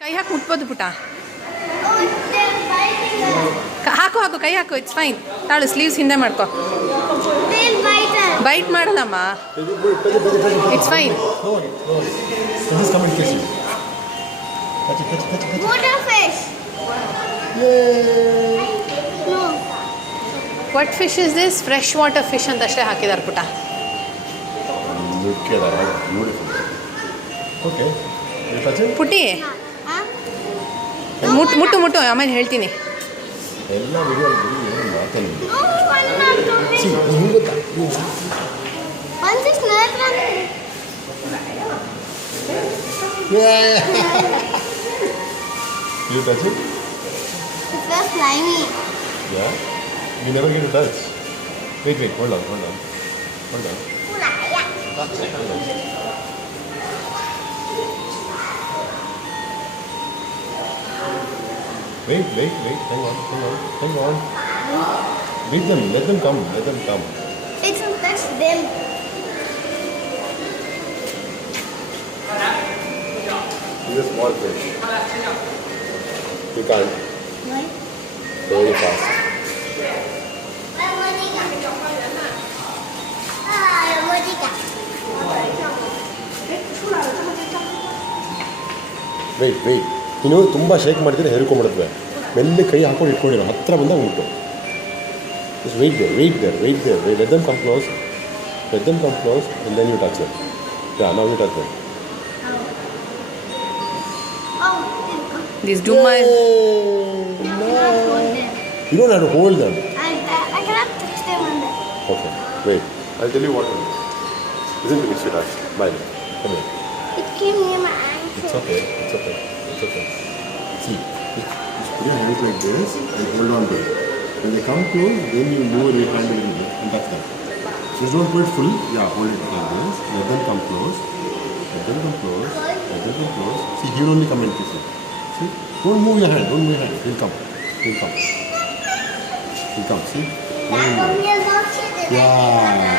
ಕೈ ಹಾಕಿ ಮುಟ್ಬೋದು ಪುಟ. ಹಾಕು ಹಾಕು ಕೈ ಹಾಕು, ಇಟ್ಸ್ ಫೈನ್. ತಾಳು ಸ್ಲೀವ್ಸ್ ಹಿಂದೆ ಮಾಡ್ಕೊ. ಬೈಟ್ ಮಾಡಲ್ಲಮ್ಮ, it's fine. What fish is this? Fresh water fish ಅಂತ ಅಷ್ಟೇ ಹಾಕಿದಾರೆ ಪುಟ. ಪುಟಿ ಮುಟ್ಟು ಮುಟ್ಟು ಆಮೇಲೆ ಹೇಳ್ತೀನಿ. You touch it? It's very slimy. Yeah? You never get to touch. Wait, hold on. Wait. Hang on. Let them come. It's not touch them. He's a small fish. You can't. Why? Very fast. Wait. ನೀನು ತುಂಬ shake ಮಾಡಿದ್ರೆ ಹೆರ್ಕೊಂಡ್ಬಿಡುತ್ತವೆ. ಮೆಲ್ಲಿ ಕೈ ಹಾಕೊಂಡು ಇಟ್ಕೊಂಡಿರೋ ಹತ್ರ ಬಂದಾಗ ಉಂಟು. Just wait there. Let them come close and then you touch them. Yeah, now you touch them. These Dumma. You don't have to hold them. I cannot touch them on that. Okay, wait. I'll tell you what to do. Listen to me, sweetheart. Smile. Come here. It came near my ankle. It's okay. See, just put your hands like this and hold on to it. When they come close, then you move your hand a little bit and touch them. Just don't put it full. Yeah, hold it like this. Let them come close. See, he will only come and kiss you. See? Don't move your hand. He'll come. See? That one will not sit in it. Yeah.